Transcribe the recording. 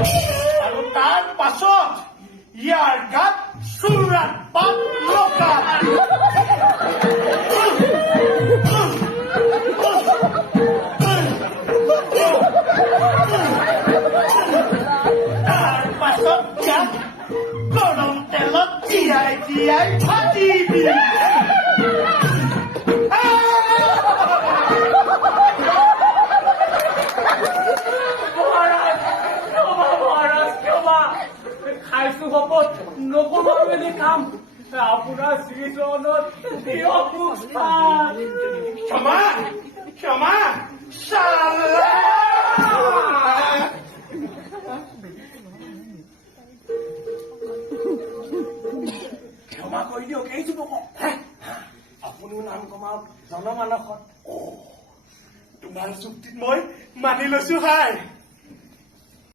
আৰু তাৰ পাছত ইয়াৰ গাত চুৰাত পাত লগা তাৰ পাছত ইয়াক গৰম তেলত তিয়াই তিয়াই ভাজি দি খাইছো শপত নকৰো বুলি কাম আপোনাৰ শ্ৰীচৰণত দিয়ক মোক স্থান। ক্ষমা ক্ষমা চালা ক্ষমা কৰি দিয়ক এই যুৱকক আপুনিও নাম কমাওক জনমানসত। তোমাৰ চুক্তিত মই মানি লৈছো হাই।